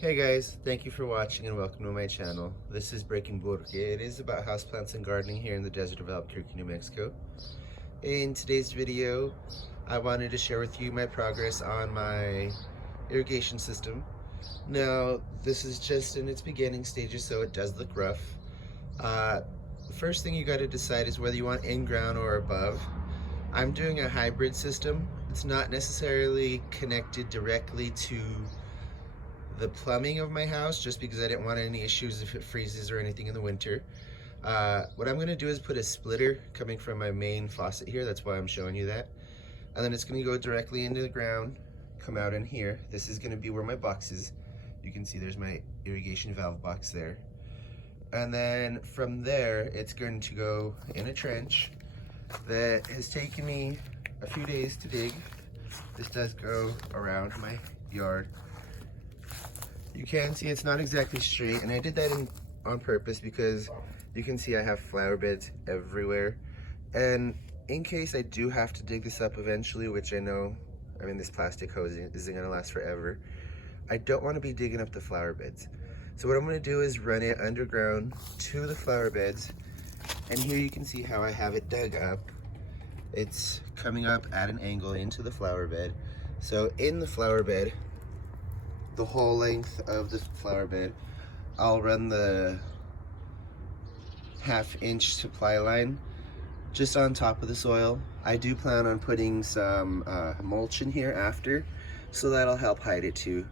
Hey guys, thank you for watching and welcome to my channel. This is Breaking Burke. It is about houseplants and gardening here in the desert of Albuquerque, New Mexico. In today's video, I wanted to share with you my progress on my irrigation system. Now, this is just in its beginning stages, so it does look rough. The first thing you got to decide is whether you want in-ground or above. I'm doing a hybrid system. It's not necessarily connected directly to the plumbing of my house, just because I didn't want any issues if it freezes or anything in the winter. What I'm going to do is put a splitter coming from my main faucet here. That's why I'm showing you that. And then it's going to go directly into the ground, come out in here. This is going to be where my box is. You can see there's my irrigation valve box there. And then from there, it's going to go in a trench that has taken me a few days to dig. This does go around my yard. You can see it's not exactly straight, and I did that on purpose because you can see I have flower beds everywhere. And in case I do have to dig this up eventually, which I know, this plastic hose isn't gonna last forever, I don't want to be digging up the flower beds. So what I'm gonna do is run it underground to the flower beds, and here you can see how I have it dug up. It's coming up at an angle into the flower bed. So in the flower bed, the whole length of the flower bed, I'll run the 1/2-inch supply line just on top of the soil. I do plan on putting some mulch in here after, so that'll help hide it too,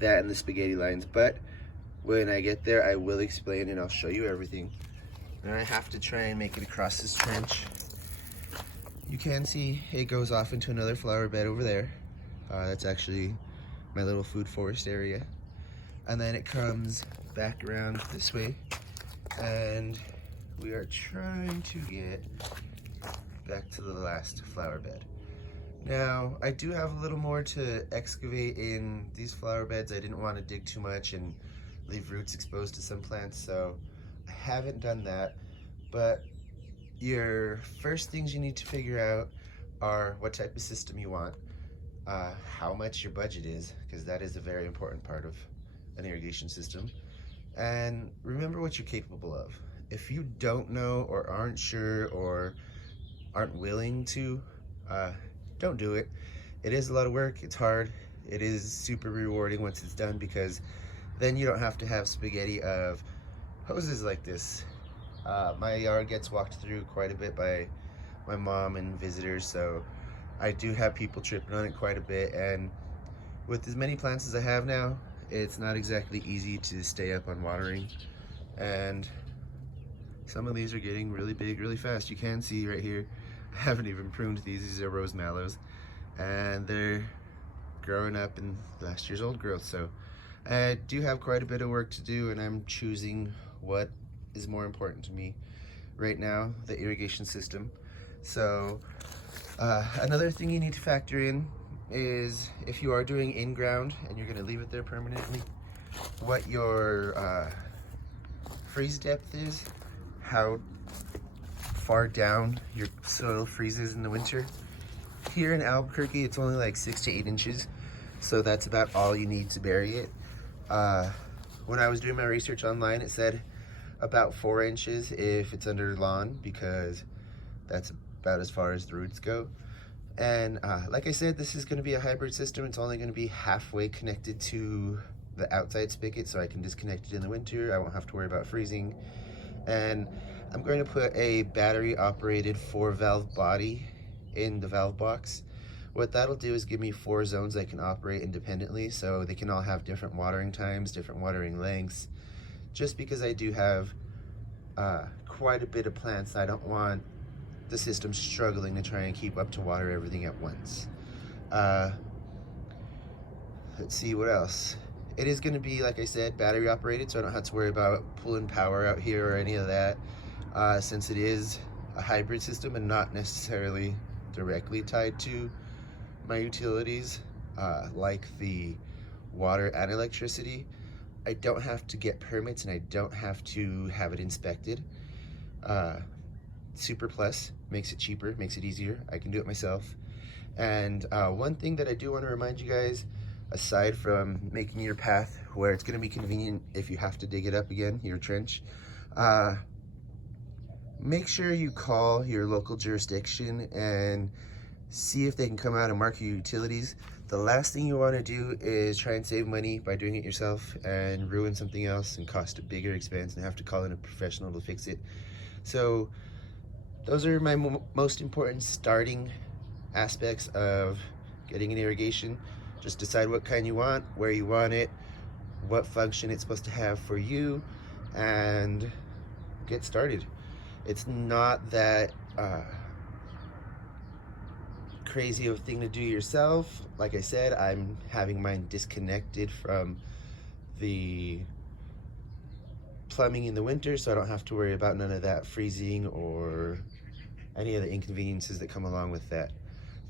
that and the spaghetti lines. But when I get there, I will explain and I'll show you everything. And I have to try and make it across this trench. You can see it goes off into another flower bed over there. That's actually my little food forest area. And then it comes back around this way, and we are trying to get back to the last flower bed. Now, I do have a little more to excavate in these flower beds. I didn't want to dig too much and leave roots exposed to some plants, so I haven't done that. But your first things you need to figure out are what type of system you want, how much your budget is, because that is a very important part of an irrigation system, and remember what you're capable of. If you don't know or aren't sure or aren't willing to, don't do it. It is a lot of work, it's hard, it is super rewarding once it's done, because then you don't have to have spaghetti of hoses like this. My yard gets walked through quite a bit by my mom and visitors, so I do have people tripping on it quite a bit, and with as many plants as I have now, it's not exactly easy to stay up on watering, and some of these are getting really big really fast. You can see right here, I haven't even pruned these are rose mallows, and they're growing up in last year's old growth, so I do have quite a bit of work to do, and I'm choosing what is more important to me right now, the irrigation system. So another thing you need to factor in is, if you are doing in-ground and you're going to leave it there permanently, what your freeze depth is, how far down your soil freezes in the winter. Here in Albuquerque, it's only like 6 to 8 inches, so that's about all you need to bury it. When I was doing my research online, it said about 4 inches if it's under lawn, because that's about as far as the roots go. And like I said, this is going to be a hybrid system. It's only going to be halfway connected to the outside spigot, so I can disconnect it in the winter. I won't have to worry about freezing. And I'm going to put a battery operated 4-valve body in the valve box. What that'll do is give me 4 zones I can operate independently, so they can all have different watering times, different watering lengths. Just because I do have quite a bit of plants, I don't want the system struggling to try and keep up to water everything at once. Let's see what else. It is going to be, like I said, battery operated, so I don't have to worry about pulling power out here or any of that, since it is a hybrid system and not necessarily directly tied to my utilities, like the water and electricity. I don't have to get permits, and I don't have to have it inspected. Super Plus makes it cheaper, makes it easier. I can do it myself. And one thing that I do want to remind you guys, aside from making your path where it's going to be convenient if you have to dig it up again, your trench, make sure you call your local jurisdiction and see if they can come out and mark your utilities. The last thing you want to do is try and save money by doing it yourself and ruin something else and cost a bigger expense and have to call in a professional to fix it. So those are my most important starting aspects of getting an irrigation. Just decide what kind you want, where you want it, what function it's supposed to have for you, and get started. It's not that crazy of a thing to do yourself. Like I said, I'm having mine disconnected from the plumbing in the winter, so I don't have to worry about none of that freezing or any other inconveniences that come along with that.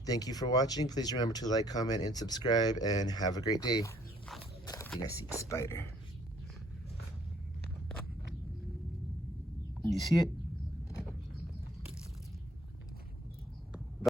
Thank you for watching. Please remember to like, comment, and subscribe, and have a great day. I think I see a spider. You see it?